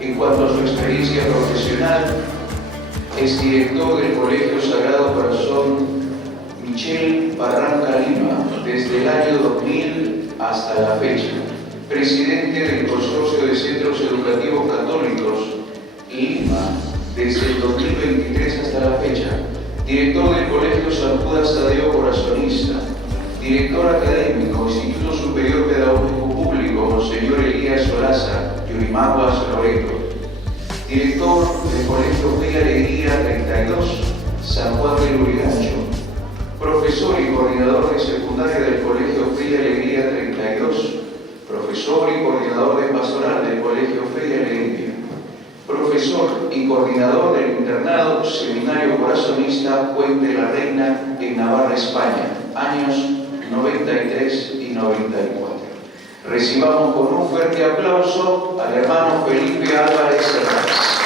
En cuanto a su experiencia profesional, es director del Colegio Sagrado Corazón Michel Barranca Lima desde el año 2000 hasta la fecha, presidente del Consorcio de Centros Educativos Católicos Lima desde el 2023 hasta la fecha, director del Colegio San Judas Tadeo Corazonista, director académico, Instituto Superior Pedagógico Público, Monseñor Elías Solaza, Yurimaguas, Loreto, director del Colegio Fe y Alegría 32, San Juan del Lurigancho, profesor y coordinador de secundaria del Colegio Fe y Alegría 32, profesor y coordinador de pastoral del Colegio Fe y Alegría, profesor y coordinador del internado Seminario Corazonista Puente la Reina en Navarra, España, años 93 y 94. Recibamos con un fuerte aplauso al hermano Felipe Álvarez Serrás.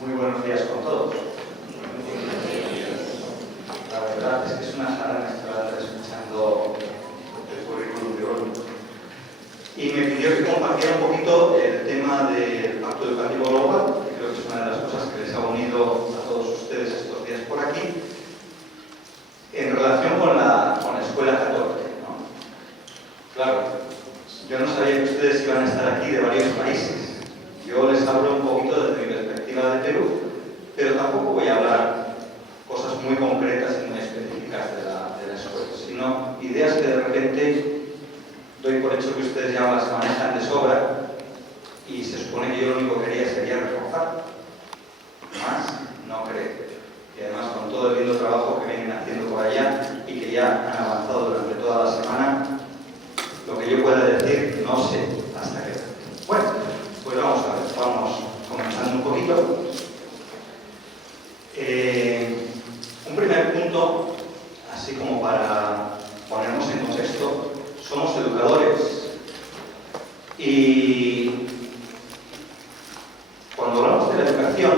Muy buenos días con todos. La verdad es que es una sala estar escuchando el currículum de hoy. Y me pidió que compartiera un poquito el tema del Pacto Educativo Global, que creo que es una de las cosas que les ha unido a todos ustedes estos días por aquí, en relación con la escuela católica, ¿no? Claro, yo no sabía que ustedes iban a estar aquí de varios países. Yo les hablo un poquito desde mi perspectiva de Perú, pero tampoco voy a hablar cosas muy concretas y muy específicas de la escuela, sino ideas que de repente doy por hecho que ustedes ya las manejan de sobra y se supone que yo lo único que quería sería reforzar. Más no creo. Y además con todo el lindo trabajo que vienen haciendo por allá y que ya han avanzado durante toda la semana, lo que yo pueda decir no sé hasta qué. Bueno, pues vamos a ver, vamos comenzando un poquito. Un primer punto, así como para ponernos en contexto, somos educadores y cuando hablamos de la educación,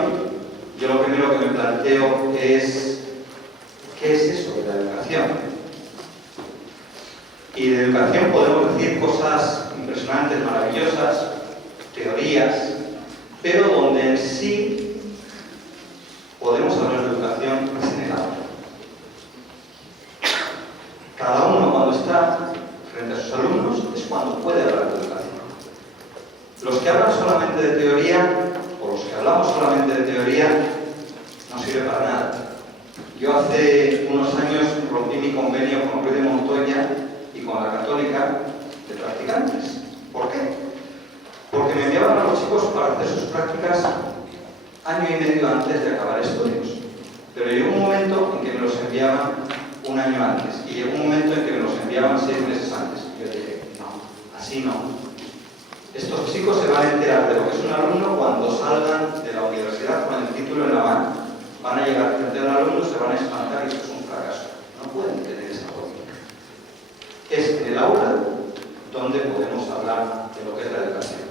yo lo primero que me planteo es ¿qué es eso de la educación? Y de educación podemos decir cosas impresionantes, maravillosas, teorías, pero donde en sí podemos hablar de educación es en el aula. Cada uno cuando está frente a sus alumnos es cuando puede hablar de educación. Los que hablan solamente de teoría, o los que hablamos solamente de teoría, no sirve para nada. Yo hace unos años rompí mi convenio con Ruiz de Montoya y con la Católica de practicantes. ¿Por qué? Porque me enviaban a los chicos para hacer sus prácticas año y medio antes de acabar estudios. Pero llegó un momento en que me los enviaban un año antes y llegó un momento en que me los enviaban 6 meses antes. Yo dije, no, así no. Estos chicos se van a enterar de lo que es un alumno cuando salgan de la universidad con el título en la mano. Van a llegar frente a un alumno, se van a espantar y esto es un fracaso. No pueden tener esa política. Es en el aula donde podemos hablar de lo que es la educación.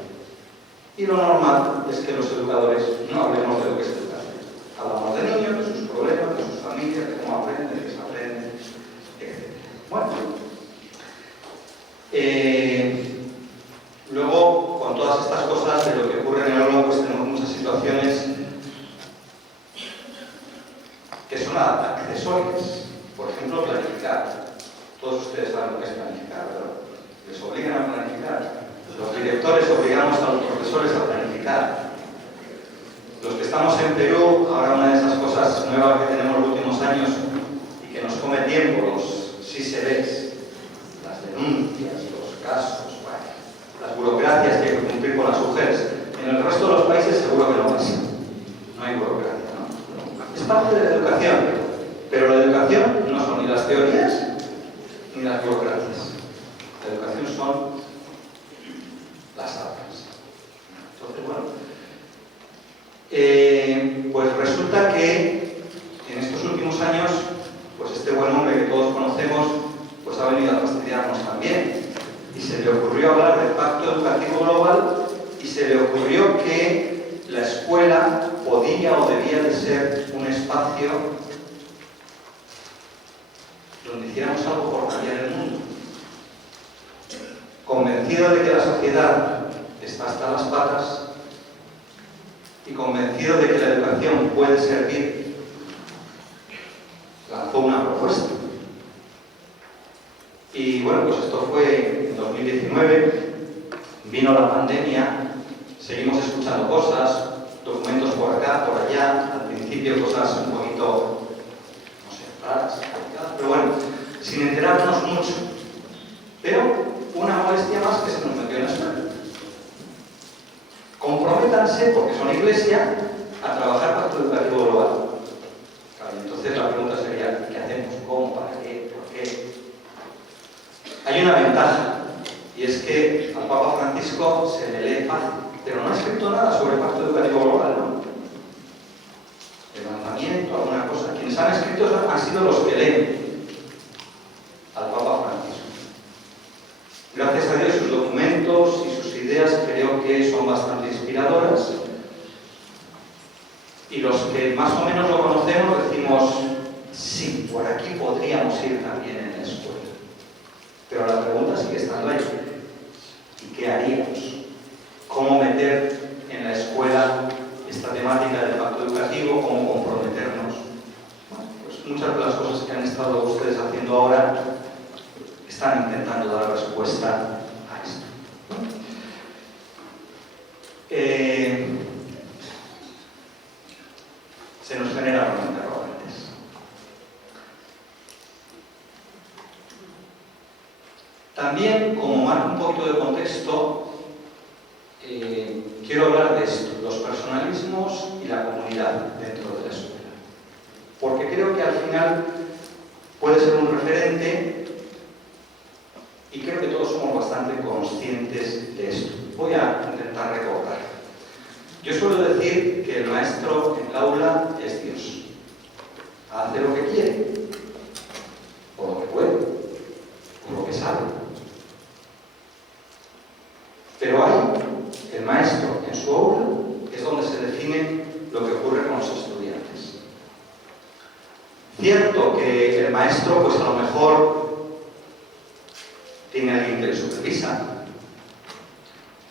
Y lo normal es que los educadores no hablemos de lo que es educación. Hablamos de niños, de sus problemas, de sus familias, de cómo aprenden, desaprenden, etc. Bueno, luego, con todas estas cosas de lo que ocurre en el aula, pues tenemos muchas situaciones que son accesorias. Por ejemplo, planificar. Todos ustedes saben lo que es planificar, ¿verdad? Les obligan a planificar. Los directores obligamos a los profesores a planificar. Los que estamos en Perú, ahora una de esas cosas nuevas que tenemos los últimos años y que nos come tiempo, los sí se ves, las denuncias, los casos, bueno, las burocracias que hay que cumplir con las mujeres. En el resto de los países seguro que no pasa. No hay burocracia, ¿no? Es parte de la educación, pero la educación no son ni las teorías ni las burocracias. La educación son las aulas. Entonces, bueno, pues resulta que en estos últimos años, pues este buen hombre que todos conocemos, pues ha venido a fastidiarnos también y se le ocurrió ocurrió hablar del Pacto Educativo Global y se le ocurrió que la escuela podía o debía de ser un espacio donde hiciéramos algo por cambiar el mundo. Convencido de que la sociedad está hasta las patas y convencido de que la educación puede servir, lanzó una propuesta. Y bueno, pues esto fue en 2019, vino la pandemia, seguimos escuchando cosas, documentos por acá, por allá, al principio cosas un poquito, no sé, raras, pero bueno, sin enterarnos mucho. Pero una molestia más que se nos metió en la escuela. Comprométanse, porque son iglesia, a trabajar Pacto Educativo Global. Claro, entonces la pregunta sería, ¿qué hacemos? ¿Cómo? ¿Para qué? ¿Por qué? Hay una ventaja, y es que al Papa Francisco se le lee fácil, pero no ha escrito nada sobre el Pacto Educativo Global, ¿no? El lanzamiento, alguna cosa. Quienes han escrito han sido los que leen al Papa Francisco. Gracias a Dios sus documentos y sus ideas creo que son bastante inspiradoras. Y los que más o menos lo conocemos decimos, sí, por aquí podríamos ir también en la escuela. Pero la pregunta sigue estando ahí. ¿Y qué haríamos? ¿Cómo meter en la escuela esta temática del pacto educativo? ¿Cómo comprometernos? Bueno, pues muchas de las cosas que han estado ustedes haciendo ahora están intentando dar respuesta a esto. Se nos generan los interrogantes. También, como marco un poquito de contexto, quiero hablar de esto, los personalismos y la comunidad dentro de la escuela. Porque creo que al final puede ser un referente y creo que todos somos bastante conscientes de esto. Voy a intentar recordar. Yo suelo decir que el maestro en el aula es Dios. Hace lo que quiere, o lo que puede, o lo que sabe. Pero hay el maestro en su aula, que es donde se define lo que ocurre con los estudiantes. Cierto que el maestro, pues a lo mejor tiene a alguien que le supervisa,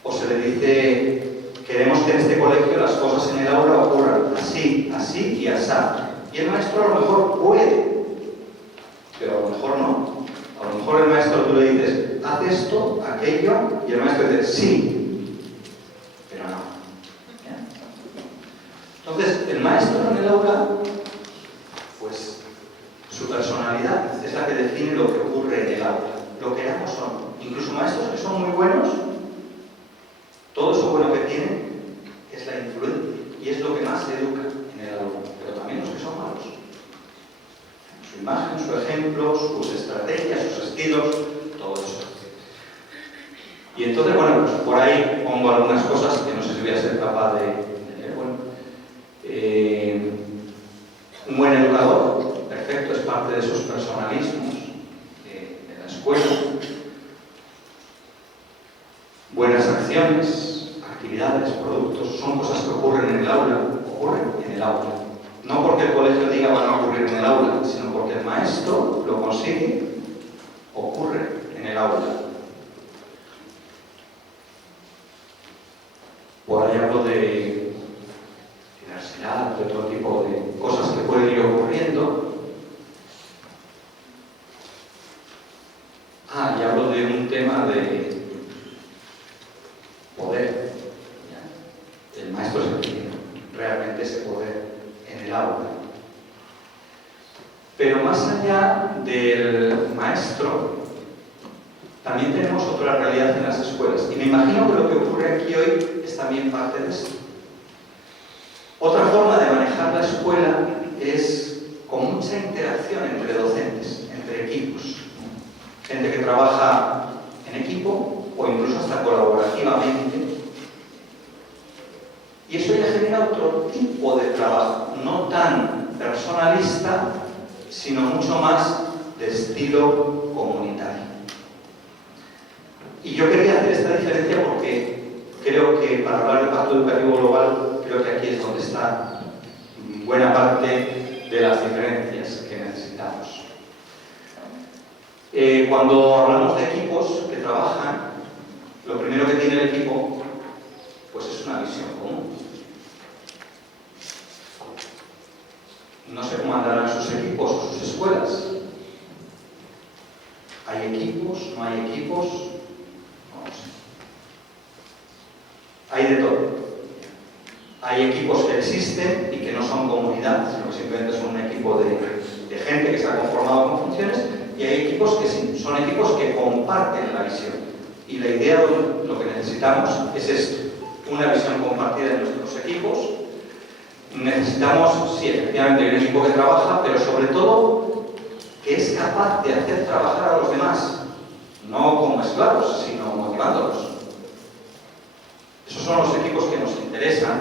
o se le dice, queremos que en este colegio las cosas en el aula ocurran así, así y así. Y el maestro a lo mejor puede, pero a lo mejor no. A lo mejor el maestro tú le dices, haz esto, aquello, y el maestro dice, sí, pero no. ¿Ya? Entonces, el maestro en el aula, pues su personalidad es la que define lo que ocurre en el aula. Lo que éramos son, incluso maestros que son muy buenos, todo eso bueno que tienen es la influencia y es lo que más se educa en el aula, pero también los que son malos. Su imagen, su ejemplo, sus estrategias, sus estilos, todo eso. Y entonces, bueno, pues por ahí pongo algunas cosas que no sé si voy a ser capaz de leer. Bueno, un buen educador, perfecto, es parte de esos personalismos de la escuela. Buenas acciones, actividades, productos, son cosas que ocurren en el aula, ocurren en el aula. No porque el colegio diga van a ocurrir en el aula, sino porque el maestro lo consigue, ocurre en el aula. Por ahí hablo de diversidad, de otro tipo de cosas que pueden ir ocurriendo. Y hablo de un tema de poder. ¿Ya? El maestro es el que tiene realmente ese poder en el aula. Pero más allá del maestro, también tenemos otra realidad en las escuelas. Y me imagino que lo que ocurre aquí hoy es también parte de esto. Otra forma de manejar la escuela es con mucha interacción entre docentes, entre equipos. Gente que trabaja en equipo o incluso hasta colaborativamente. Y eso ya genera otro tipo de trabajo, no tan personalista, sino mucho más de estilo comunitario. Y yo quería hacer esta diferencia porque creo que para hablar del Pacto Educativo Global, creo que aquí es donde está buena parte de las diferencias que necesitamos. Cuando hablamos de equipos que trabajan, lo primero que tiene el equipo pues es una visión común. No sé cómo andarán sus equipos o sus escuelas. ¿Hay equipos? ¿No hay equipos? No lo sé. Hay de todo. Hay equipos que existen y que no son comunidad, sino que simplemente son un equipo de gente que se ha conformado con funciones, y hay equipos que sí, son equipos que comparten la visión. Y la idea de lo que necesitamos es esto, una visión compartida de nuestros equipos. Necesitamos, sí, efectivamente, un equipo que trabaja, pero sobre todo que es capaz de hacer trabajar a los demás, no como esclavos, sino motivándolos. Esos son los equipos que nos interesan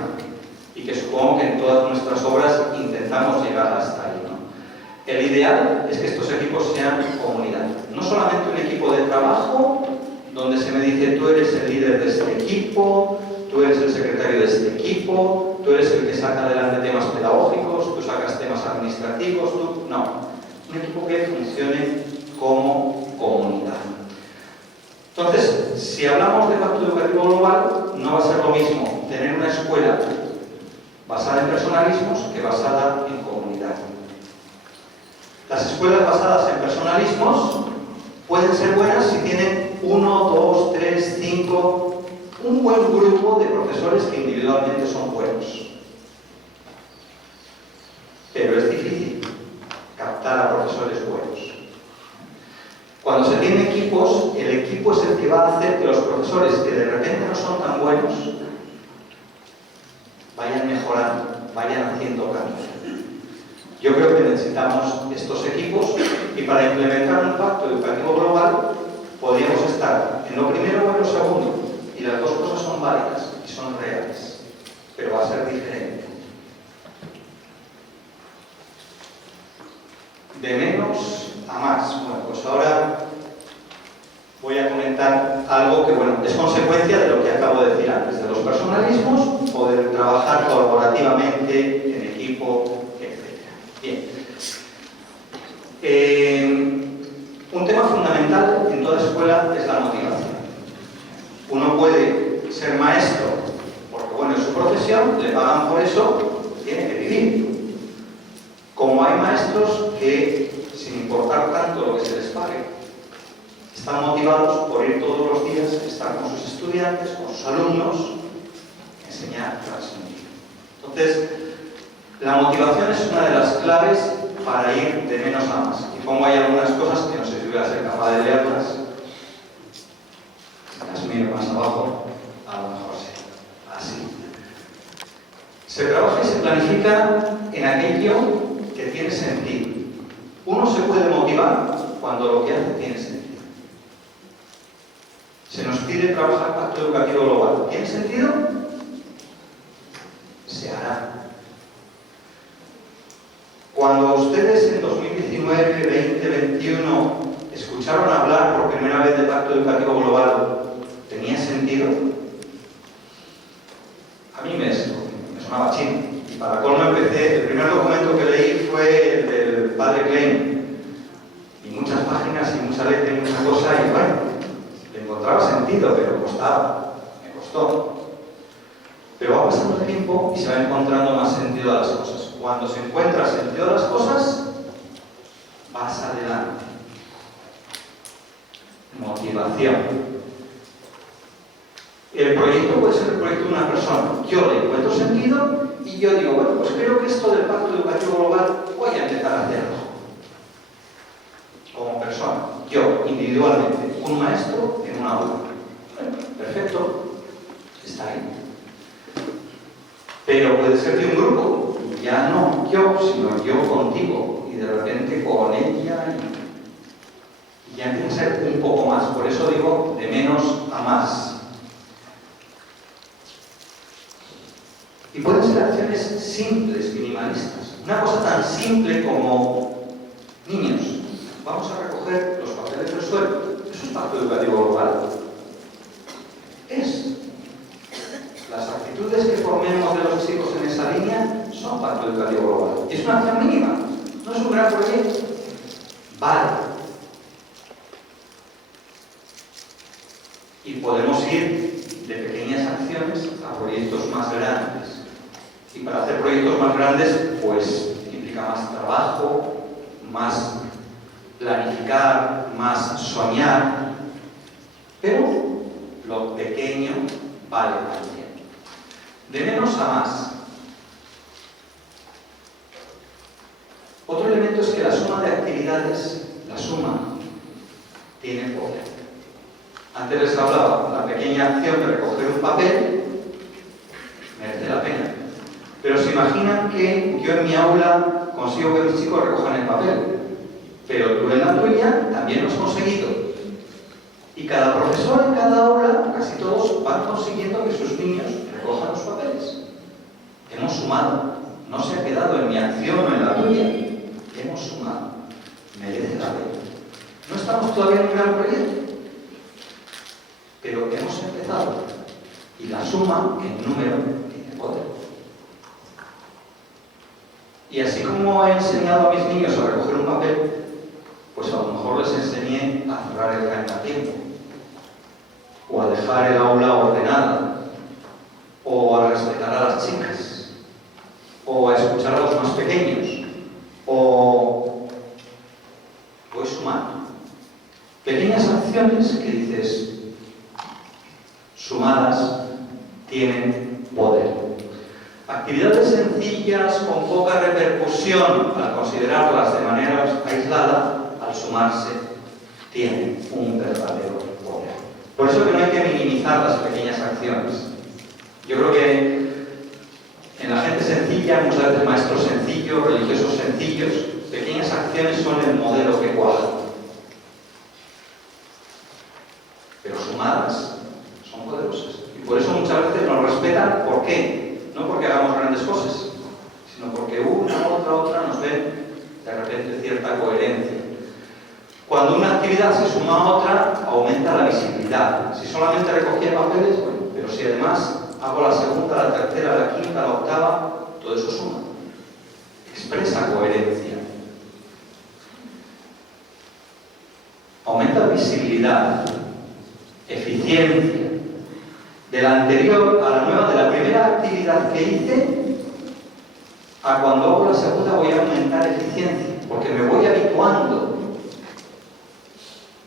y que supongo que en todas nuestras obras intentamos llegar hasta ahí, ¿no? El ideal es que estos equipos sean comunidad, no solamente un equipo de trabajo donde se me dice tú eres el líder de este equipo, tú eres el secretario de este equipo, tú eres el que saca adelante temas pedagógicos, tú sacas temas administrativos, tú... No, un equipo que funcione como comunidad. Entonces, si hablamos de Pacto Educativo Global, no va a ser lo mismo tener una escuela basada en personalismos que basada en comunidad. Las escuelas basadas en personalismos pueden ser buenas si tienen 1, 2, 3, 5, un buen grupo de profesores que individualmente son buenos. Pero es difícil captar a profesores buenos. Cuando se tienen equipos, el equipo es el que va a hacer que los profesores que de repente no son tan buenos vayan mejorando, vayan haciendo camino. Yo creo que necesitamos estos equipos y para implementar un pacto educativo global podríamos estar en lo primero o en lo segundo, y las dos cosas son válidas y son reales, pero va a ser diferente. De menos a más. Bueno, pues ahora voy a comentar algo que, bueno, es consecuencia de lo que acabo de decir antes, de los personalismos, poder trabajar colaborativamente, en equipo, etc. Bien. Un tema fundamental en toda escuela es la motivación. Uno puede ser maestro porque, bueno, es su profesión, le pagan por eso, tiene que vivir. Como hay maestros que, sin importar tanto lo que se les pague, están motivados por ir todos los días, estar con sus estudiantes, con sus alumnos, enseñar, transmitir. Entonces, la motivación es una de las claves para ir de menos a más. Y pongo ahí algunas cosas que no sé si voy a ser capaz de leerlas. Las miro más abajo, a lo mejor sí. Así. Se trabaja y se planifica en aquello que tiene sentido. Uno se puede motivar cuando lo que hace tiene sentido. Se nos pide trabajar Pacto Educativo Global. ¿Tiene sentido? Se hará. Cuando ustedes en 2019, 2021 escucharon hablar por primera vez del Pacto Educativo Global, ¿tenía sentido? A mí me sonaba chino. Y para colmo empecé, el primer documento que leí fue el del padre Klein. Y muchas páginas y mucha letra y mucha cosa, y bueno, le encontraba sentido, pero costaba, me costó. Pero va pasando el tiempo y se va encontrando más sentido a las cosas. Cuando se encuentra sentido a las cosas, vas adelante. Motivación. El proyecto puede ser el proyecto de una persona. Yo le encuentro sentido y yo digo, bueno, pues creo que esto del Pacto Educativo Global voy a empezar a hacerlo. Como persona, yo individualmente, un maestro en una aula. Bueno, perfecto, está ahí. Pero puede ser de un grupo, ya no yo, sino yo contigo, y de repente con ella, y ya empieza a ser un poco más. Por eso digo de menos a más. Y pueden ser acciones simples, minimalistas. Una cosa tan simple como, niños, vamos a recoger los papeles del suelo. Eso es Pacto Educativo Global. actitudes que formemos de los chicos en esa línea son Pacto Educativo Global. Es una acción mínima, no es un gran proyecto. Vale. Y podemos ir de pequeñas acciones a proyectos más grandes. Y para hacer proyectos más grandes, pues implica más trabajo, más planificar, más soñar. Pero lo pequeño vale también. De menos a más. Otro elemento es que la suma de actividades, la suma, tiene poder. Antes les hablaba, la pequeña acción de recoger un papel merece la pena. Pero se imaginan que yo en mi aula consigo que mis chicos recojan el papel, pero tú en la tuya también lo has conseguido. Y cada profesor en cada aula, casi todos, van consiguiendo que sus niños recojan los papeles. Hemos sumado. No se ha quedado en mi acción o en la tuya. Hemos sumado. Merece la pena. No estamos todavía en un gran proyecto, pero hemos empezado. Y la suma, en número, tiene poder. Y así como he enseñado a mis niños a recoger un papel, pues a lo mejor les enseñé a cerrar el caño a tiempo, o a dejar el aula ordenada, o a respetar a las chicas, o a escuchar a los más pequeños, o voy sumando. Pequeñas acciones que dices, sumadas, tienen poder. Actividades sencillas, con poca repercusión, al considerarlas de manera aislada, al sumarse, tienen un verdadero poder. Por eso que no hay que minimizar las pequeñas acciones. Yo creo que en la gente sencilla, muchas veces maestros sencillos, religiosos sencillos, pequeñas acciones son el modelo que cuaja. Pero sumadas son poderosas. Y por eso muchas veces nos respetan. ¿Por qué? No porque hagamos grandes cosas, sino porque una, otra nos ven de repente cierta coherencia. Cuando una actividad se suma a otra, aumenta la visibilidad. Si solamente recogía papeles, bueno, pero si además hago la segunda, la tercera, la quinta, la octava, todo eso suma. Expresa coherencia. Aumenta visibilidad, eficiencia. De la anterior a la nueva, de la primera actividad que hice, a cuando hago la segunda voy a aumentar eficiencia, porque me voy habituando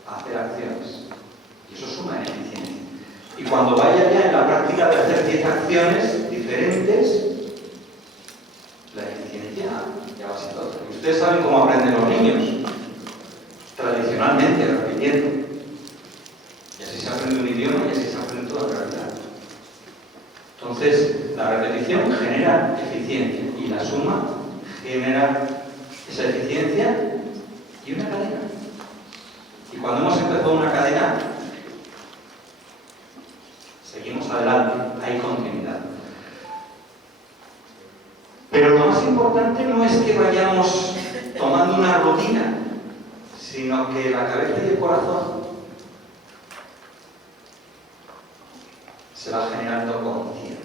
a hacer acciones. Y eso suma en eficiencia. Y cuando vaya ya en la práctica de hacer 10 acciones diferentes, la eficiencia ya va siendo otra. Y ustedes saben cómo aprenden los niños. Tradicionalmente, repitiendo. Y así se aprende un idioma y así se aprende toda la realidad. Entonces, la repetición genera eficiencia y la suma genera esa eficiencia y una cadena. Y cuando hemos empezado una cadena, seguimos adelante, hay continuidad. Pero lo más importante no es que vayamos tomando una rutina, sino que la cabeza y el corazón se va generando conciencia.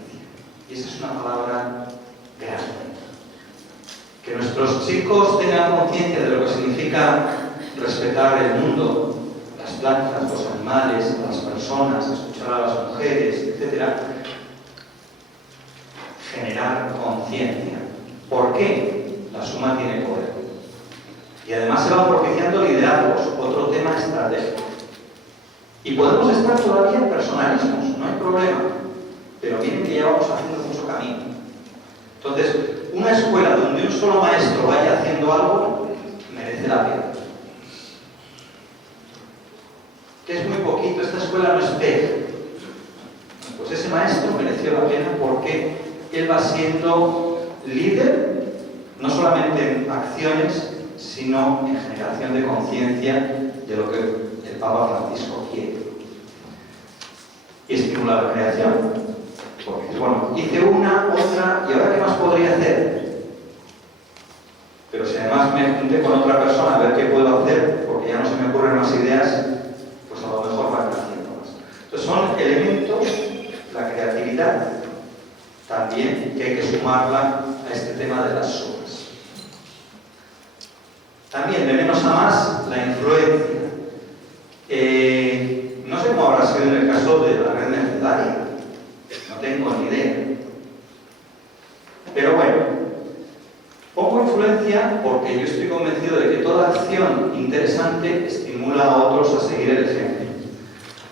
Y esa es una palabra grande. Que nuestros chicos tengan conciencia de lo que significa respetar el mundo, las plantas, los animales, las personas, escuchar a las mujeres, etc. Generar conciencia. ¿Por qué? La suma tiene poder. Y además se van propiciando liderazgos, otro tema estratégico. Y podemos estar todavía en personalismos, no hay problema. Pero miren que ya vamos haciendo mucho camino. Entonces, una escuela donde un solo maestro vaya haciendo algo, merece la pena. Que es muy poquito, esta escuela no es PEG. Pues ese maestro mereció la pena porque él va siendo líder, no solamente en acciones, sino en generación de conciencia de lo que el Papa Francisco quiere. Y estimular la creación. Porque, bueno, hice una, otra, ¿y ahora qué más podría hacer? Pero si además me junté con otra persona a ver qué puedo hacer, porque ya no se me ocurren más ideas, pues a lo mejor van haciendo más. Entonces son elementos, la creatividad, también que hay que sumarla a este tema de las sumas. También, de menos a más, la influencia. No sé cómo habrá sido en el caso de la red mercedaria, no tengo ni idea. Pero bueno, pongo influencia porque yo estoy convencido de que toda acción interesante estimula a otros a seguir el ejemplo.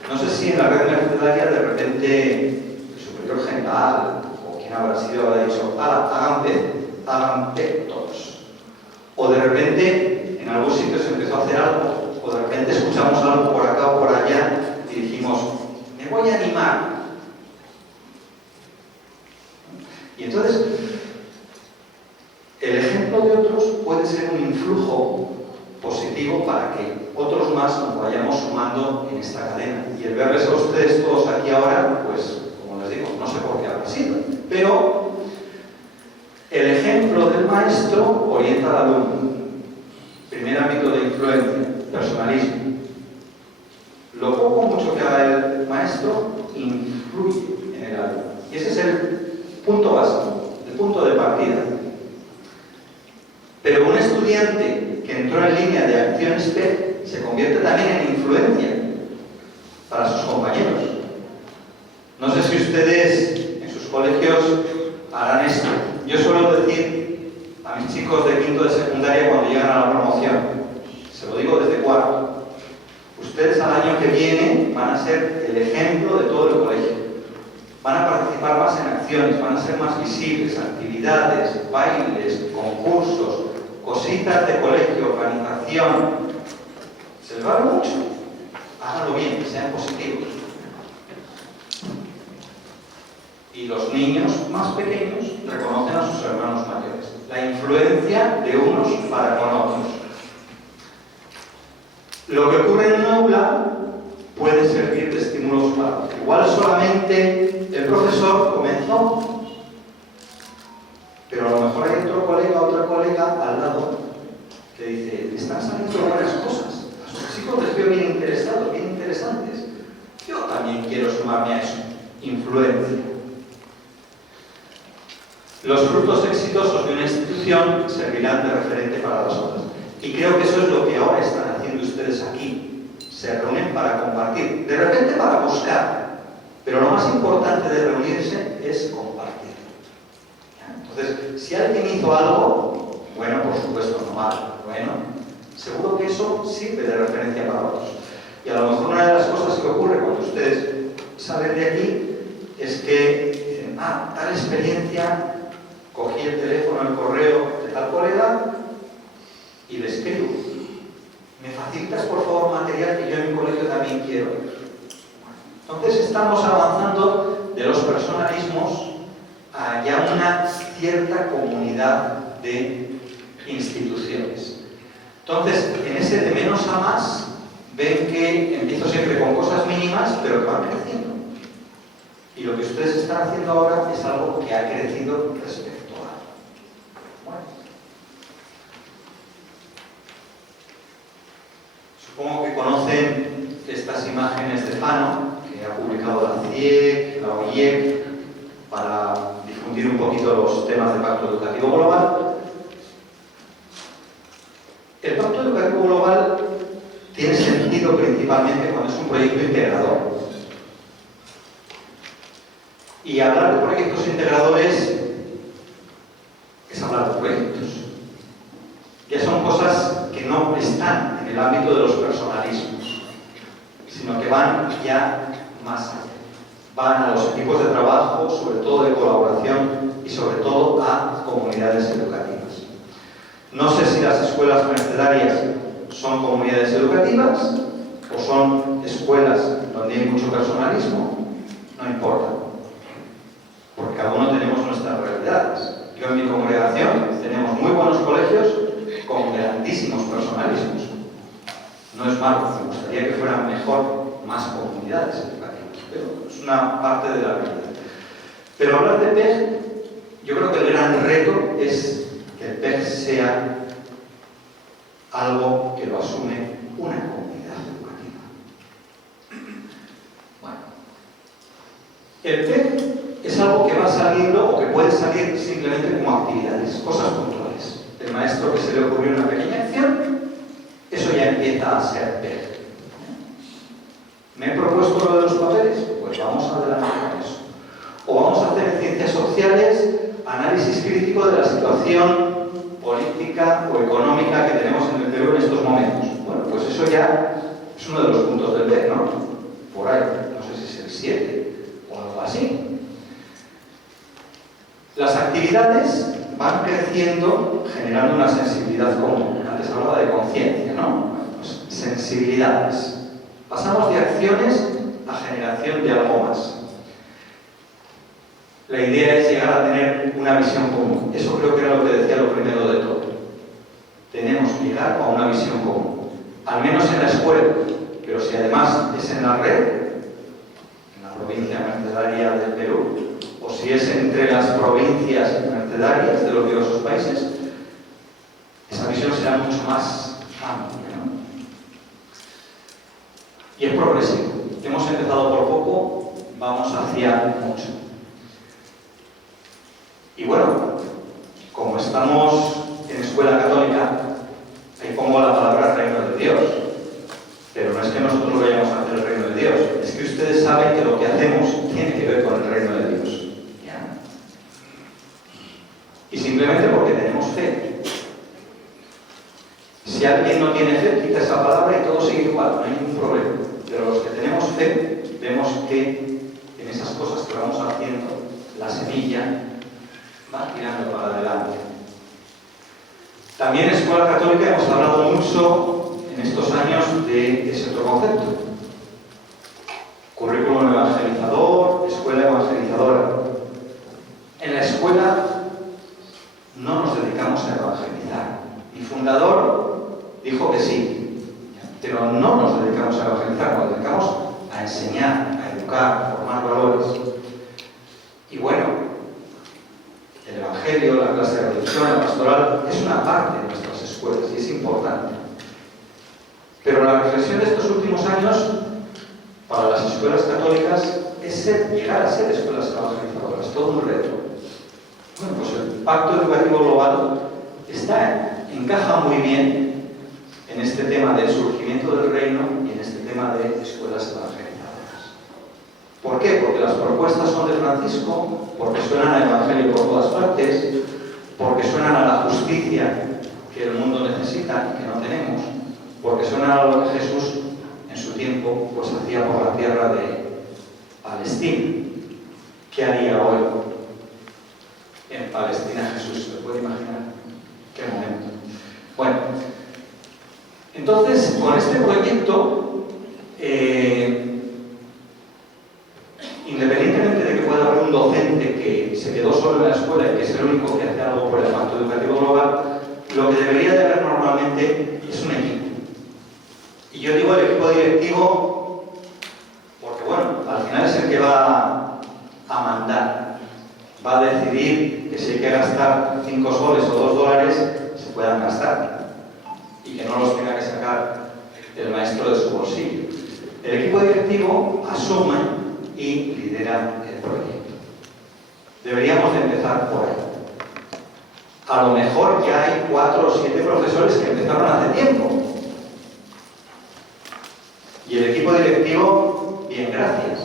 No sé si en la red mercedaria de repente el superior general o quien habrá sido habrá dicho, hagan P todos. O de repente en algún sitio se empezó a hacer algo, o de repente escuchamos algo por acá o por allá y dijimos, me voy a animar. Y entonces, el ejemplo de otros puede ser un influjo positivo para que otros más nos vayamos sumando en esta cadena. Y el verles a ustedes todos aquí ahora, pues, como les digo, no sé por qué habrá sido, pero el ejemplo del maestro orienta al alumno. Primer ámbito de influencia, personalismo. Lo poco o mucho que haga el maestro influye en el alumno. Y ese es el punto básico, el punto de partida. Pero un estudiante que entró en línea de acción STEP se convierte también en influencia para sus compañeros. No sé si ustedes en sus colegios harán esto. Yo suelo decir a mis chicos de quinto de secundaria cuando llegan a la promoción, se lo digo desde cuarto, ustedes al año que viene van a ser el ejemplo de todo el colegio. Van a participar más en acciones, van a ser más visibles, actividades, bailes, concursos, cositas de colegio, organización. Se les va a ver mucho. Háganlo bien, sean positivos. Y los niños más pequeños reconocen a sus hermanos mayores. La influencia de unos para con otros. Lo que ocurre en un aula puede servir de estímulos para otros. Igual solamente el profesor comenzó, pero a lo mejor hay otro colega, otra colega al lado que dice, están saliendo buenas cosas, a sus chicos les veo bien interesados, bien interesantes. Yo también quiero sumarme a eso. Influencia. Los frutos exitosos de una institución servirán de referente para las otras. Y creo que eso es lo que ahora están haciendo ustedes aquí. Se reúnen para compartir, de repente para buscar, pero lo más importante de reunirse es compartir. Entonces, si alguien hizo algo, bueno, por supuesto, no mal, bueno, seguro que eso sirve de referencia para otros. Y a lo mejor una de las cosas que ocurre cuando ustedes salen de aquí es que dicen, tal experiencia, cogí el teléfono, el correo de tal colega y le escribo. ¿Me facilitas, por favor, material que yo en mi colegio también quiero? Entonces estamos avanzando de los personalismos a ya una cierta comunidad de instituciones. Entonces, en ese de menos a más, ven que empiezo siempre con cosas mínimas, pero que van creciendo. Y lo que ustedes están haciendo ahora es algo que ha crecido respecto a... Bueno. Supongo que conocen estas imágenes de Fano, que ha publicado la CIEC, la OIEC, para difundir un poquito los temas del Pacto Educativo Global. El Pacto Educativo Global tiene sentido principalmente cuando es un proyecto integrador. Y hablar de proyectos integradores es hablar de proyectos. Ya son cosas que no están en el ámbito de los personalismos, sino que van ya más allá. Van a los equipos de trabajo, sobre todo de colaboración y sobre todo a comunidades educativas. No sé si las escuelas mercedarias son comunidades educativas o son escuelas donde hay mucho personalismo, no importa, porque cada uno tenemos nuestras realidades. Yo en mi congregación tenemos muy buenos colegios con grandísimos personalismos. No es malo, me gustaría que fueran mejor más comunidades educativas, pero es una parte de la realidad. Pero hablar de PEG, yo creo que el gran reto es que el PEG sea algo que lo asume una comunidad educativa. Bueno, el PEG es algo que va saliendo o que puede salir simplemente como actividades, cosas puntuales. El maestro que se le ocurrió una pequeña acción, eso ya empieza a ser ver. ¿Me he propuesto lo de los papeles? Pues vamos adelante con eso. O vamos a hacer en ciencias sociales análisis crítico de la situación política o económica que tenemos en el Perú en estos momentos. Bueno, pues eso ya es uno de los puntos del B, ¿no? Por ahí, no sé si es el 7 o algo así. Las actividades van creciendo generando una sensibilidad común. Antes hablaba de conciencia, ¿no? Pues sensibilidades. Pasamos de acciones a generación de algo más. La idea es llegar a tener una visión común. Eso creo que era lo que decía lo primero de todo. Tenemos que llegar a una visión común. Al menos en la escuela. Pero si además es en la red, en la provincia mercedaria del Perú, o si es entre las provincias mercedarias de los diversos países, esa visión será mucho más amplia, ¿no? Y es progresivo. Hemos empezado por poco, vamos hacia mucho. Y bueno, como estamos en escuela católica, ahí pongo la palabra reino de Dios. Pero no es que nosotros lo vayamos a hacer el reino de Dios, es que ustedes saben que lo que hacemos tiene que ver con el reino de Dios. ¿Ya? Y simplemente porque tenemos fe. Si alguien no tiene fe, quita esa palabra y todo sigue igual, no hay ningún problema. Pero los que tenemos fe, vemos que en esas cosas que vamos haciendo, la semilla va tirando para adelante. También en Escuela Católica hemos hablado mucho en estos años de ese otro concepto. Currículum evangelizador, escuela evangelizadora. En la escuela no nos dedicamos a evangelizar. Mi fundador dijo que sí, pero no nos dedicamos a evangelizar, nos dedicamos a enseñar, a educar, a formar valores. Y bueno, el Evangelio, la clase de religión, la pastoral, es una parte de nuestras escuelas y es importante. Pero la reflexión de estos últimos años para las escuelas católicas es llegar a ser escuelas evangelizadoras, todo un reto. Bueno, pues el Pacto Educativo Global encaja muy bien en este tema del surgimiento del reino y en este tema de escuelas evangelizadoras. ¿Por qué? Porque las propuestas son de Francisco, porque suenan al Evangelio por todas partes, porque suenan a la justicia que el mundo necesita y que no tenemos, porque suenan a lo que Jesús en su tiempo pues hacía por la tierra de Palestina. ¿Qué haría hoy en Palestina Jesús? ¿Se puede imaginar? ¿Qué momento? Bueno, entonces con este proyecto, independientemente de que pueda haber un docente que se quedó solo en la escuela y que es el único que hace algo por el Pacto Educativo Global, lo que debería de haber normalmente es un equipo. Y yo digo el equipo directivo porque, bueno, al final es el que va a mandar, va a decidir que si hay que gastar 5 soles o 2 dólares, se puedan gastar y que no los tenga que sacar el maestro de su bolsillo. El equipo directivo asume y lidera el proyecto. Deberíamos de empezar por ahí. A lo mejor ya hay 4 o 7 profesores que empezaron hace tiempo. Y el equipo directivo, bien, gracias.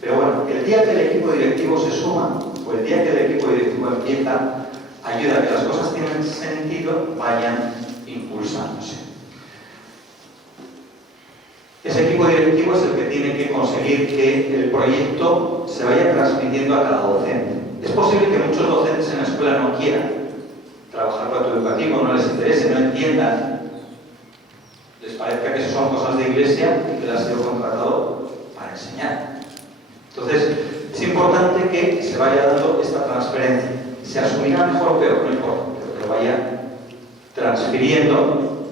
Pero bueno, el día que el equipo directivo se suma, o el día que el equipo directivo empieza, ayuda a que las cosas tengan sentido, vayan impulsándose. Ese equipo directivo es el que tiene que conseguir que el proyecto se vaya transmitiendo a cada docente. Es posible que muchos docentes en la escuela no quieran trabajar pacto educativo, no les interese, no entiendan, les parezca que eso son cosas de iglesia y que les ha sido contratado para enseñar. Entonces, es importante que se vaya dando esta transferencia. Se asumirá mejor o peor, no importa, pero que lo vaya transfiriendo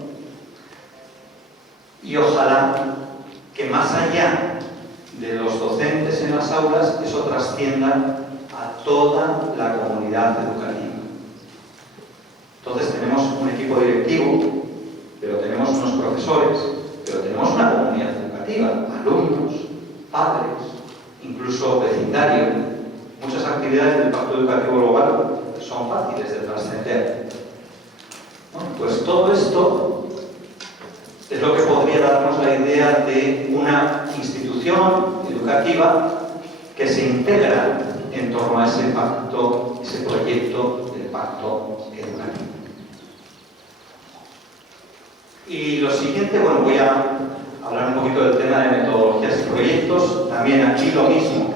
y ojalá que más allá de los docentes en las aulas, eso trascienda a toda la comunidad educativa. Entonces tenemos un equipo directivo, pero tenemos unos profesores, pero tenemos una comunidad educativa, alumnos, padres, incluso vecindario, Muchas actividades del Pacto Educativo Global son fáciles de trascender. Bueno, pues todo esto es lo que podría darnos la idea de una institución educativa que se integra en torno a ese pacto, ese proyecto del pacto educativo. Y lo siguiente, bueno, voy a hablar un poquito del tema de metodologías y proyectos. También aquí lo mismo.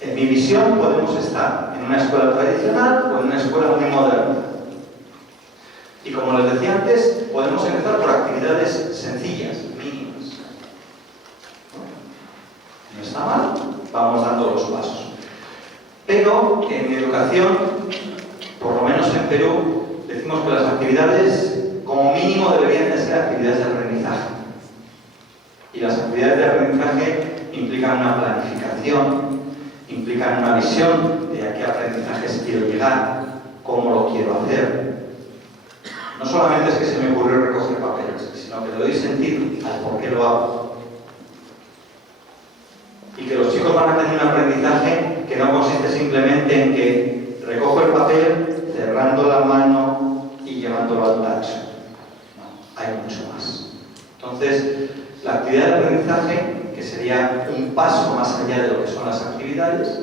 En mi visión podemos estar en una escuela tradicional o en una escuela muy moderna. Y como les decía antes, podemos empezar por actividades sencillas, mínimas. No está mal, vamos dando los pasos. Pero en mi educación, por lo menos en Perú, decimos que las actividades como mínimo deberían de ser actividades de aprendizaje. Y las actividades de aprendizaje implican una planificación, implican una visión de a qué aprendizajes quiero llegar, cómo lo quiero hacer. No solamente es que se me ocurrió recoger papeles, sino que le doy sentido al por qué lo hago. Y que los chicos van a tener un aprendizaje que no consiste simplemente en que recojo el papel, cerrando la mano y llevándolo al tacho. No, hay mucho más. Entonces, la actividad de aprendizaje, que sería un paso más allá de lo que son las actividades,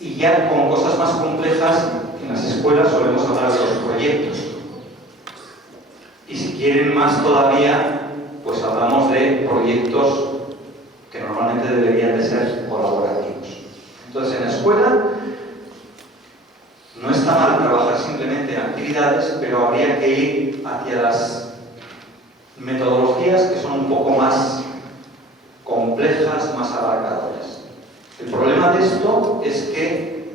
y ya con cosas más complejas, en las escuelas solemos hablar de los proyectos. Y si quieren más todavía, pues hablamos de proyectos que normalmente deberían de ser colaborativos. Entonces, en la escuela no está mal trabajar simplemente en actividades, pero habría que ir hacia las metodologías que son un poco más complejas, más abarcadoras. El problema de esto es que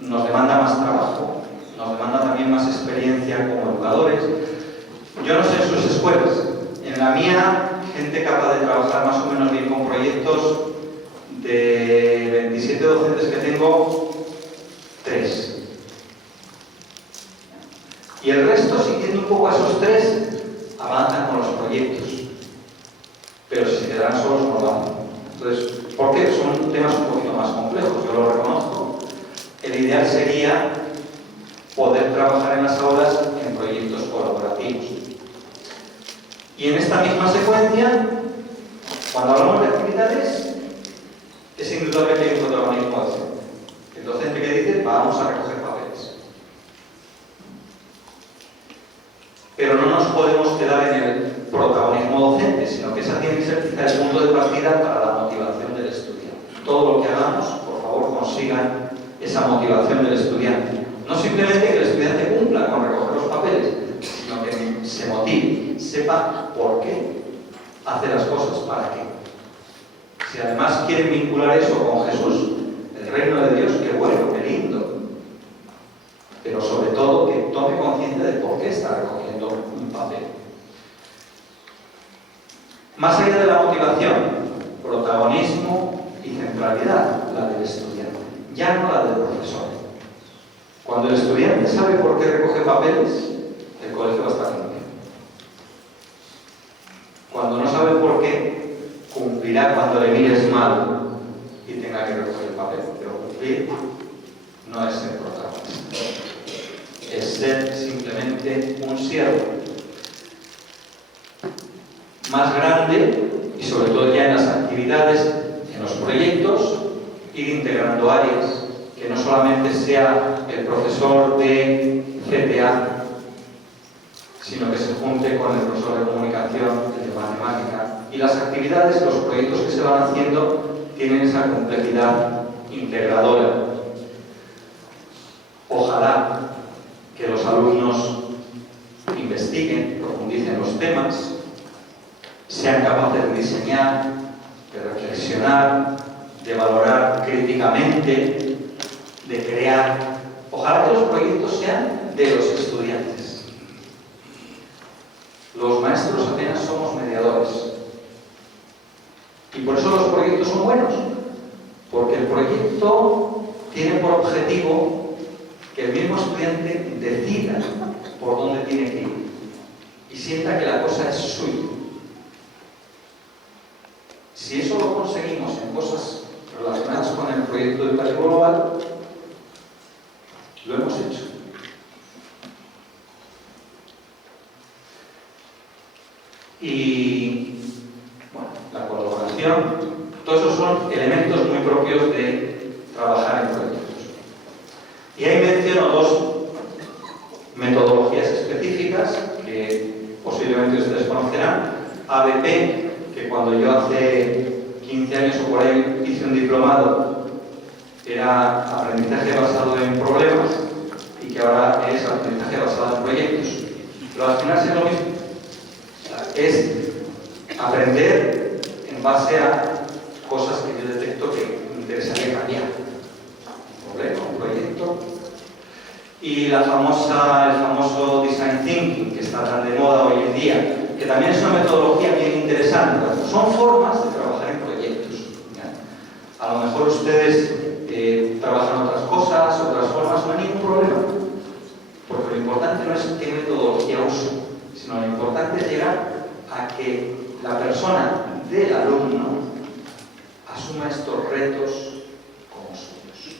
nos demanda más trabajo, nos demanda también más experiencia como educadores. Yo no sé en sus escuelas, en la mía, gente capaz de trabajar más o menos bien con proyectos, de 27 docentes que tengo, 3. Y el resto, siguiendo un poco a esos 3, avanzan con los proyectos. Pero si se quedan solos, no lo hacen. Entonces, ¿por qué? Son temas un poquito más complejos, yo lo reconozco. El ideal sería poder trabajar en las aulas en proyectos colaborativos. Y en esta misma secuencia, cuando hablamos de actividades, es indudable que hay un protagonismo docente. El docente que dice, vamos a recoger papeles. Pero no nos podemos quedar en el protagonismo docente, sino que esa tiene que ser quizá el punto de partida para la motivación del estudiante. Todo lo que hagamos, por favor, consigan esa motivación del estudiante. No simplemente que el estudiante cumpla con recoger los papeles, sino que se motive, sepa por qué hace las cosas, para qué. Si además quieren vincular eso con Jesús, el reino de Dios, qué bueno, qué lindo. Pero sobre todo que tome conciencia de por qué está recogiendo un papel. Más allá de la motivación, protagonismo y centralidad, la del estudiante, ya no la del profesor. Cuando el estudiante sabe por qué recoge papeles, el colegio va a estar limpio. Cuando no sabe por qué, cumplirá cuando le mires mal y tenga que recoger el papel. Pero cumplir no es ser protagonista. Es ser simplemente un siervo. Más grande, y sobre todo ya en las actividades, en los proyectos, ir integrando áreas, que no solamente sea el profesor de CTA, sino que se junte con el profesor de comunicación, el de matemática. Y las actividades, los proyectos que se van haciendo, tienen esa complejidad integradora. Ojalá que los alumnos investiguen, profundicen los temas, sean capaces de diseñar, de reflexionar, de valorar críticamente, de crear. Ojalá que los proyectos sean de los estudiantes. Los maestros apenas somos mediadores. Y por eso los proyectos son buenos, porque el proyecto tiene por objetivo que el mismo estudiante decida por dónde tiene que ir y sienta que la cosa es suya. Si eso lo conseguimos en cosas relacionadas con el proyecto, Todos esos son elementos muy propios de trabajar en proyectos. Y ahí menciono dos metodologías específicas que posiblemente ustedes conocerán. ABP, que cuando yo hace 15 años o por ahí hice un diplomado, era aprendizaje basado en problemas, y que ahora es aprendizaje basado en proyectos. Pero al final es lo mismo. Es aprender en base a cosas que yo detecto que me interesaría cambiar. Un problema, un proyecto. Y el famoso design thinking, que está tan de moda hoy en día, que también es una metodología bien interesante. Son formas de trabajar en proyectos. ¿Ya? A lo mejor ustedes trabajan otras cosas, otras formas, no hay ningún problema. Porque lo importante no es qué metodología uso, sino lo importante es llegar a que la persona del alumno asuma estos retos como suyos.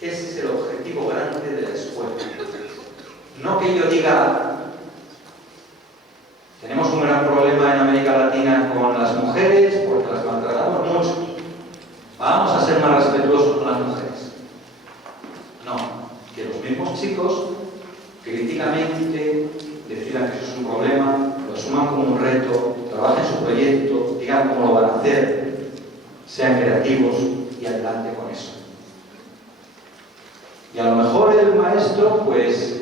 Ese es el objetivo grande de la escuela. No que yo diga, tenemos un gran problema en América Latina con las mujeres porque las maltratamos mucho. Vamos a ser más respetuosos con las mujeres. No, que los mismos chicos críticamente decidan que eso es un problema, lo asuman como un reto, trabajen su proyecto, digan cómo lo van a hacer, sean creativos y adelante con eso. Y a lo mejor el maestro pues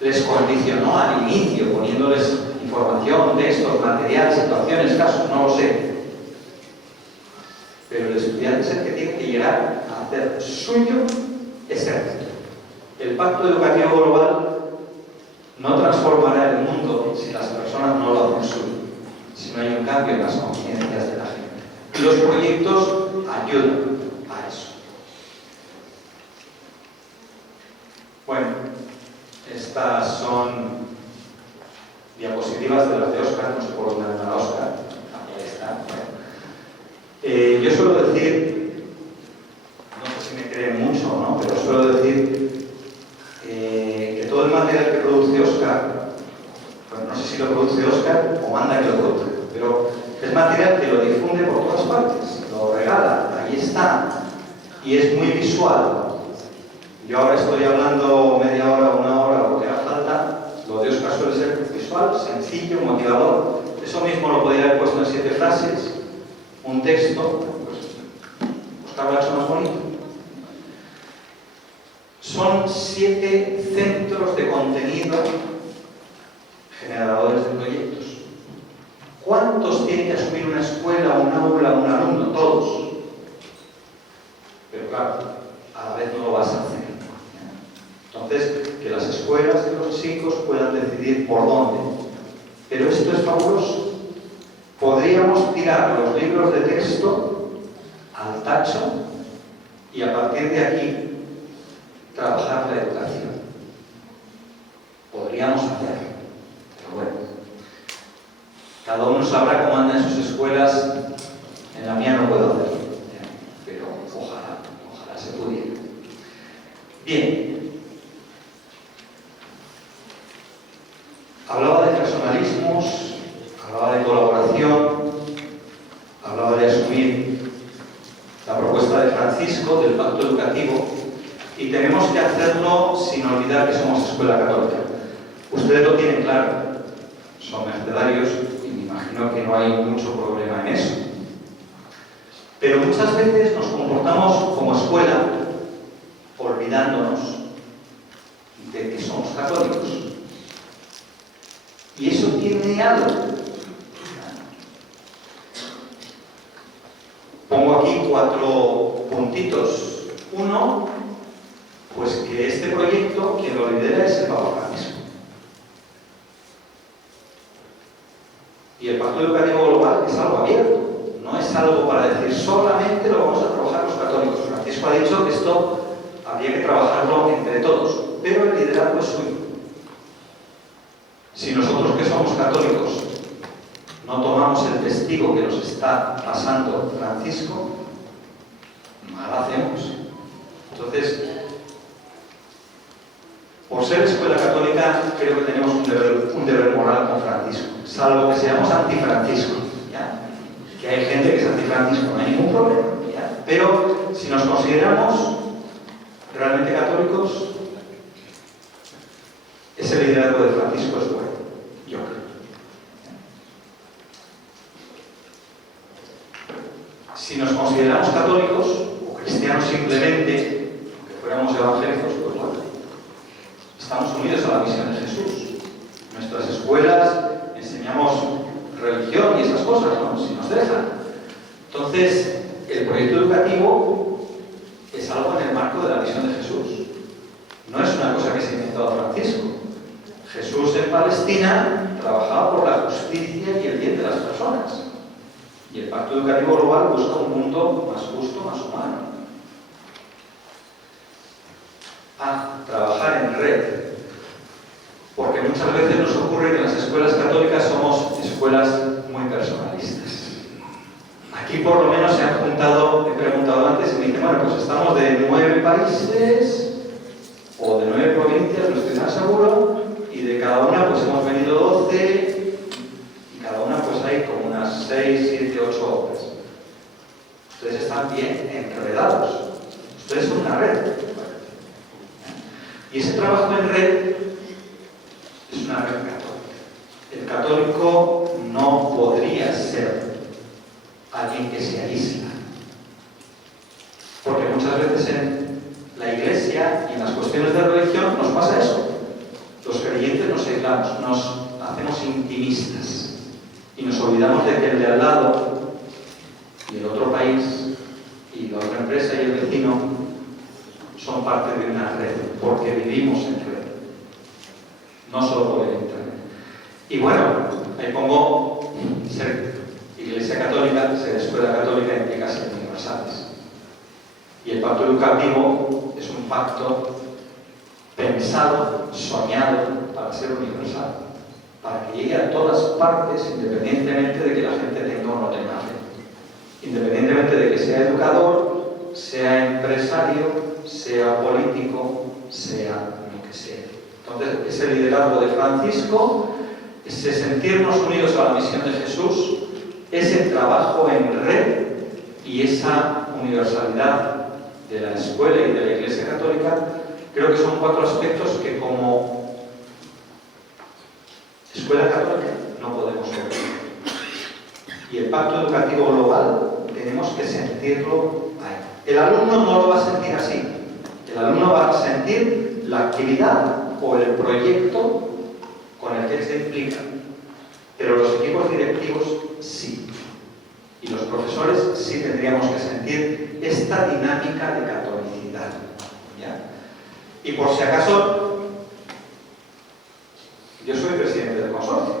les condicionó al inicio poniéndoles información, textos, material, situaciones, casos, no lo sé. Pero el estudiante es el que tiene que llegar a hacer suyo ese reto. El Pacto Educativo Global no transformará el mundo si las personas no lo hacen suyo, si no hay un cambio en las conciencias de la gente. Y los proyectos ayudan a eso. Bueno, estas son diapositivas de las de Óscar, no sé por dónde anda Óscar. Ahí está. Yo suelo decir, no sé si me creen mucho o no, pero suelo decir que todo el material que produce Óscar, bueno, no sé si lo produce Óscar o manda que lo produzca, pero es material que lo difunde por todas partes, lo regala, ahí está, y es muy visual. Yo ahora estoy hablando media hora, una hora, lo que haga falta. Lo de Óscar suele ser visual, sencillo, motivador. Eso mismo lo podría haber puesto en 7 frases, un texto, pues Óscar lo ha hecho más bonito. Son 7 centros de contenido generadores de proyectos. ¿Cuántos tiene que asumir una escuela, un aula, un alumno? Todos. Pero claro, a la vez no lo vas a hacer. Entonces, que las escuelas y los chicos puedan decidir por dónde. Pero esto es fabuloso. Podríamos tirar los libros de texto al tacho y a partir de aquí trabajar la educación. Podríamos hacerlo. Pero bueno, cada uno sabrá cómo anda en sus escuelas. En la mía no puedo hacerlo. Pero ojalá se pudiera. Bien. Hablaba de personalismos, hablaba de colaboración, hablaba de asumir la propuesta de Francisco del pacto educativo, y tenemos que hacerlo sin olvidar que somos escuela católica. Ustedes lo tienen claro, son mercedarios y me imagino que no hay mucho problema en eso. Pero muchas veces nos comportamos como escuela olvidándonos de que somos católicos. Y eso tiene algo. Pongo aquí 4 puntitos. Uno, pues que este proyecto, quien lo lidera es el Papa Francisco. Y el Pacto Educativo Global es algo abierto. No es algo para decir solamente lo vamos a trabajar los católicos. Francisco ha dicho que esto habría que trabajarlo entre todos, pero el liderazgo es suyo. Si nosotros que somos católicos no tomamos el testigo que nos está pasando Francisco, mal hacemos. Entonces, por ser escuela católica, creo que tenemos un deber moral con Francisco, salvo que seamos anti-Francisco, ¿ya? que hay gente que es antifranquismo, no hay ningún problema, ¿ya? Pero si nos consideramos realmente católicos, ese liderazgo de Francisco es bueno, yo creo. Si nos consideramos católicos o cristianos simplemente, aunque fuéramos evangélicos, pues bueno, estamos unidos a la misión de Jesús. En nuestras escuelas enseñamos religión y esas cosas, ¿no? Si nos dejan. Entonces, el proyecto educativo es algo en el marco de la misión de Jesús. No es una cosa que se ha inventado Francisco. Jesús en Palestina trabajaba por la justicia y el bien de las personas. Y el Pacto Educativo Global busca un mundo más justo, más humano. Trabajar en red. Porque muchas veces nos ocurre que en las escuelas católicas somos escuelas muy personalistas. Aquí por lo menos se han juntado, he preguntado antes y me dicen, bueno, pues estamos de 9 países o de 9 provincias, no estoy tan seguro, y de cada una pues hemos venido 12 y cada una pues hay como unas 6, 7, 8 obras. Ustedes están bien enredados. Ustedes son una red. Y ese trabajo en red es una red católica. El católico no podría ser alguien que se aísla. Porque muchas veces en la iglesia y en las cuestiones de religión nos pasa eso. Los creyentes nos aislamos, nos hacemos intimistas y nos olvidamos de que el de al lado y el otro país y la otra empresa y el vecino son parte de una red, porque vivimos en red, no solo por el internet. Y bueno, ahí pongo ser Iglesia Católica, ser escuela católica implica ser universales. Y el pacto educativo es un pacto pensado, soñado para ser universal, para que llegue a todas partes independientemente de que la gente tenga o no tenga fe, independientemente de que sea educador, sea empresario, sea político, sea lo que sea. Entonces, ese liderazgo de Francisco, ese sentirnos unidos a la misión de Jesús, ese trabajo en red y esa universalidad de la escuela y de la Iglesia Católica, creo que son 4 aspectos que como escuela católica no podemos olvidar. Y el pacto educativo global tenemos que sentirlo ahí. El alumno no lo va a sentir así. El alumno va a sentir la actividad o el proyecto con el que se implica. Pero los equipos directivos sí. Y los profesores sí tendríamos que sentir esta dinámica de catolicidad. ¿Ya? Y por si acaso, yo soy presidente del consorcio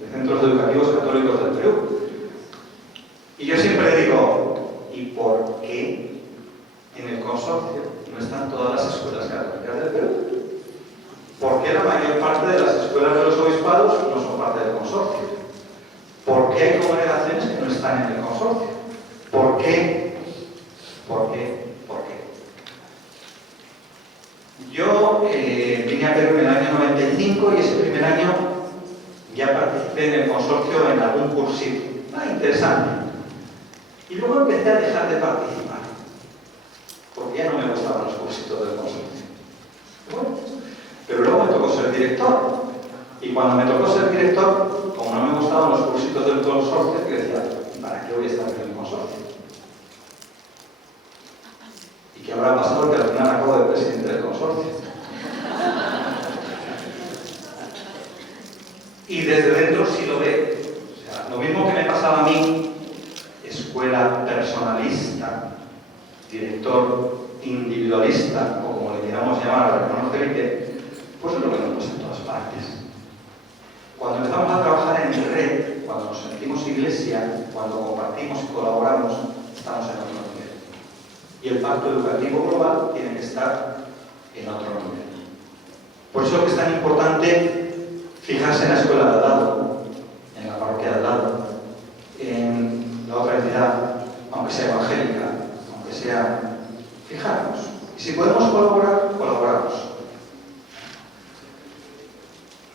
de Centros Educativos Católicos del Perú. Y yo siempre digo, ¿y por qué en el consorcio no están todas las escuelas católicas del Perú? ¿Por qué la mayor parte de las escuelas de los obispados no son parte del consorcio? ¿Por qué hay congregaciones que no están en el consorcio? ¿Por qué? ¿Por qué? ¿Por qué? Yo vine a Perú en el año 95 y ese primer año ya participé en el consorcio en algún cursito. Interesante. Y luego empecé a dejar de participar, porque ya no me gustaban los cursitos del consorcio. Bueno, pero luego me tocó ser director. Y cuando me tocó ser director, como no me gustaban los cursitos del consorcio, yo decía, ¿para qué voy a estar en el consorcio? ¿Y qué habrá pasado? Que al final acabo de presidente del consorcio. Y desde dentro sí lo veo. O sea, lo mismo que me pasaba a mí, escuela personalista, director individualista, o como le queramos llamar al hermano Felipe, pues es lo que nos pasa en todas partes. Cuando empezamos a trabajar en red, cuando nos sentimos iglesia, cuando compartimos y colaboramos, estamos en otro nivel. Y el pacto educativo global tiene que estar en otro nivel. Por eso es que es tan importante fijarse en la escuela de al lado, en la parroquia de al lado, en la otra entidad, aunque sea evangélica, aunque sea... Fijarnos. Y si podemos colaborar, colaboramos.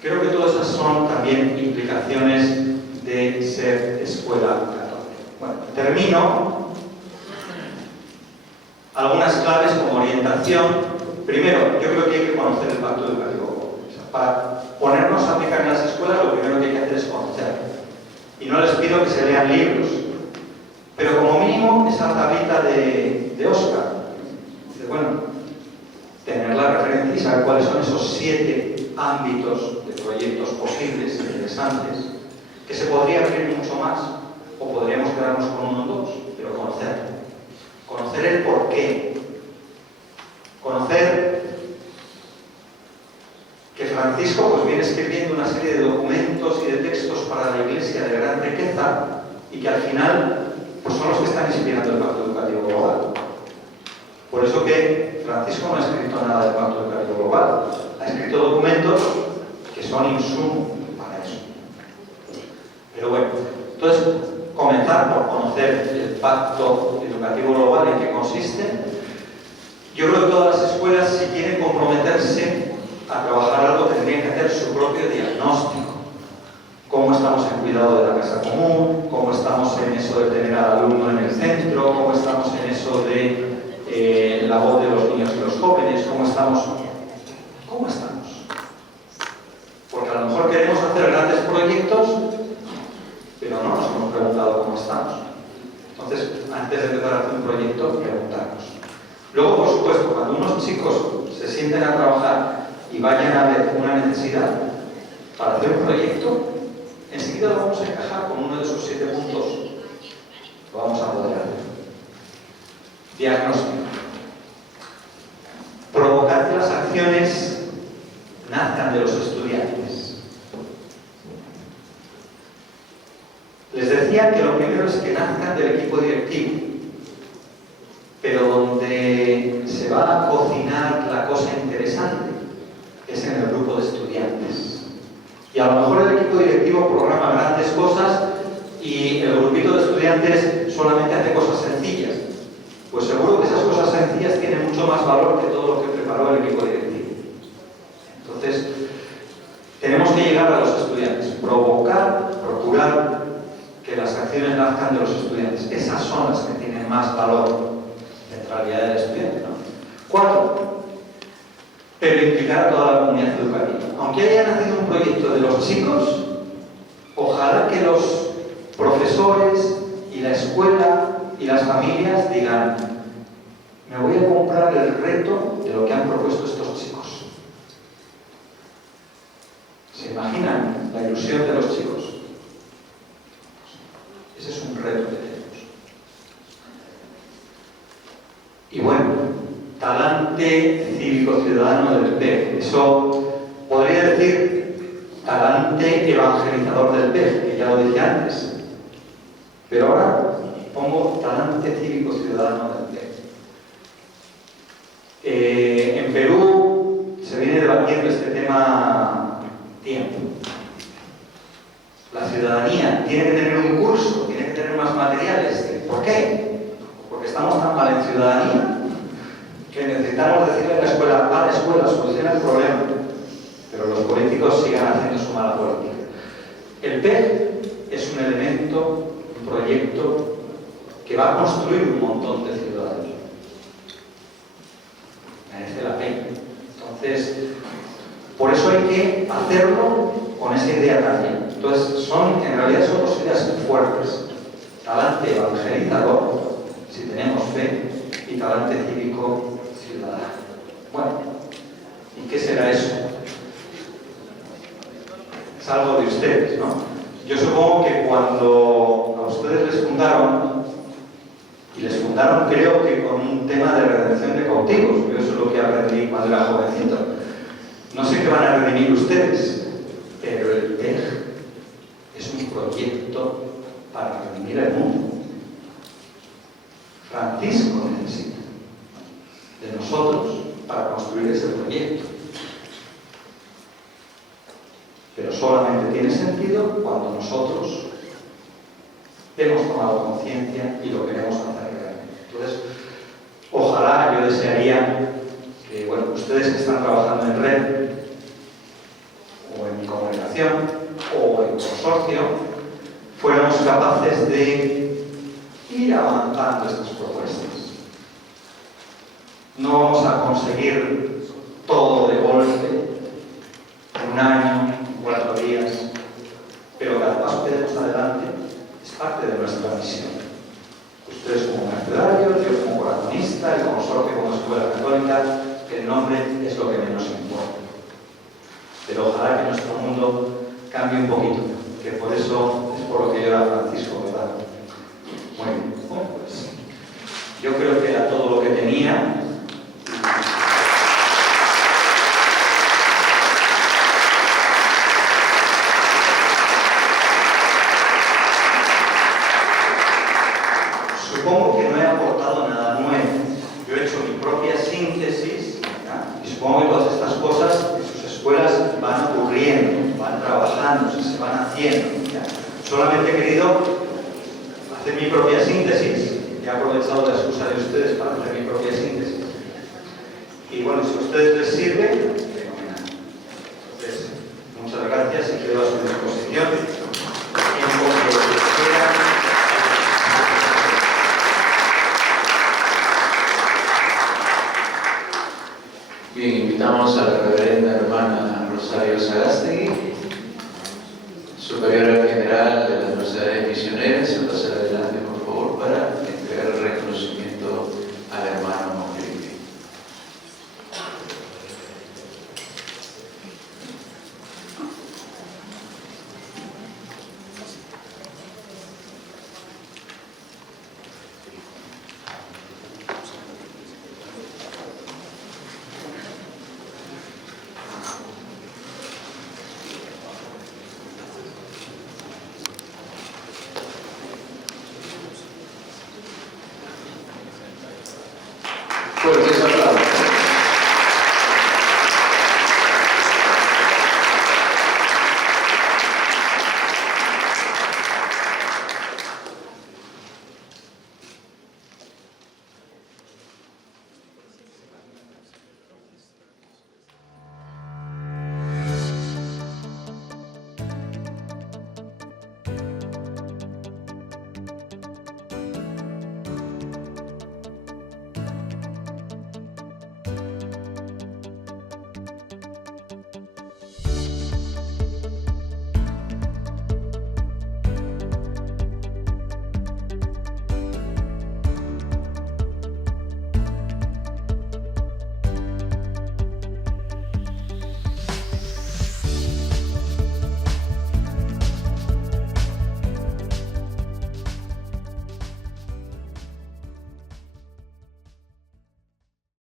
Creo que todas esas son también implicaciones de ser escuela católica. Bueno, termino, algunas claves como orientación. Primero, yo creo que hay que conocer el pacto educativo. O sea, para ponernos a aplicar en las escuelas, lo primero que hay que hacer es conocer. Y no les pido que se lean libros, pero como mínimo esa tablita de Oscar. Dice, bueno, tener la referencia y saber cuáles son esos 7 ámbitos de proyectos posibles, interesantes, que se podría abrir mucho más, o podríamos quedarnos con 1 o 2, pero conocer. Conocer el porqué. Conocer que Francisco pues, viene escribiendo una serie de documentos y de textos para la Iglesia de gran riqueza y que al final pues, son los que están inspirando el Pacto Educativo Global. Por eso que Francisco no ha escrito nada del Pacto Educativo Global. Ha escrito documentos que son insumo para eso. Pero bueno, entonces comenzar por conocer el Pacto Educativo Global, en qué consiste. Yo creo que todas las escuelas, si quieren comprometerse a trabajar algo, tendrían que hacer su propio diagnóstico. Cómo estamos en cuidado de la casa común, cómo estamos en eso de tener al alumno en el centro, cómo estamos en eso de la voz de los niños y los jóvenes, cómo estamos. Porque a lo mejor queremos hacer grandes proyectos, pero no nos hemos preguntado cómo estamos. Entonces, antes de empezar a hacer un proyecto, preguntarnos. Luego, por supuesto, cuando unos chicos se sienten a trabajar y vayan a ver una necesidad para hacer un proyecto, enseguida lo vamos a encajar con uno de esos 7 puntos. Lo vamos a poder hacer. Diagnóstico. Provocar que las acciones nazcan de los estudiantes. Les decía que lo primero es que nazcan del equipo directivo, pero donde se va a cocinar la cosa interesante es en el grupo de estudiantes. Y a lo mejor el equipo directivo programa grandes cosas y el grupito de estudiantes solamente hace cosas sencillas. Pues seguro que esas cosas sencillas tienen mucho más valor que todo lo que preparó el equipo directivo. Entonces, tenemos que llegar a los estudiantes, provocar, procurar que las acciones nazcan de los estudiantes. Esas son las que tienen más valor, centralidad del estudiante, ¿no? 4. Pero implicar a toda la comunidad educativa. Aunque haya nacido un proyecto de los chicos, ojalá que los profesores y la escuela y las familias digan, me voy a comprar el reto de lo que han propuesto estos chicos. ¿Se imaginan la ilusión de los chicos? Ese es un reto que tenemos. Y bueno, talante cívico-ciudadano del PEG. Eso podría decir talante evangelizador del PEG, que ya lo dije antes. Pero ahora pongo talante cívico-ciudadano del PEG. En Perú se viene debatiendo este tema tiempo. La ciudadanía tiene que tener un curso, tiene que tener más materiales. ¿Por qué? Porque estamos tan mal en ciudadanía que necesitamos decirle a la escuela, soluciona el problema. Pero los políticos sigan haciendo su mala política. El PEG es un elemento, un proyecto que va a construir un montón de ciudadanos. Merece la pena. Entonces, por eso hay que hacerlo con esa idea también. Entonces, en realidad son 2 ideas fuertes. Talante evangelizador, si tenemos fe, y talante cívico ciudadano. Bueno, ¿y qué será eso? Es algo de ustedes, ¿no? Yo supongo que cuando a ustedes les fundaron, y les fundaron creo que con un tema de redención de cautivos, yo eso es lo que aprendí cuando era jovencito. No sé qué van a redimir ustedes, pero el PEG es un proyecto para redimir el mundo. Francisco necesita de nosotros para construir ese proyecto. Pero solamente tiene sentido cuando nosotros hemos tomado conciencia y lo queremos hacer realmente. Entonces, ojalá, yo desearía que, bueno, ustedes que están trabajando en red, o en congregación, o en consorcio, fuéramos capaces de ir ir avanzando estas propuestas. No vamos a conseguir todo de golpe, en un año, en 4 días, pero cada paso que demos adelante es parte de nuestra misión. Ustedes como mercedarios, yo como corazonista, el consorcio como escuela católica, el nombre es lo que menos importa. Pero ojalá que nuestro mundo cambie un poquito, que por eso es por lo que llora Francisco, ¿verdad? Muy bien, bueno, pues yo creo que era todo lo que tenía. Supongo que no he aportado nada nuevo. Yo he hecho mi propia síntesis, ¿ya? Y supongo que todas estas cosas en sus escuelas van ocurriendo, van trabajando, se van haciendo, ¿ya? Solamente he querido hacer mi propia síntesis. He aprovechado la excusa de ustedes para hacer mi propia síntesis. Y bueno, si a ustedes les sirve, fenomenal. Entonces, muchas gracias y quedo a su disposición. Bien, invitamos a la reverenda hermana Rosario Sagástegui, superiora general de las Mercedarias Misioneras, a pasar adelante, por favor, para entregar el reconocimiento al hermano Felipe. Fuertes aplausos.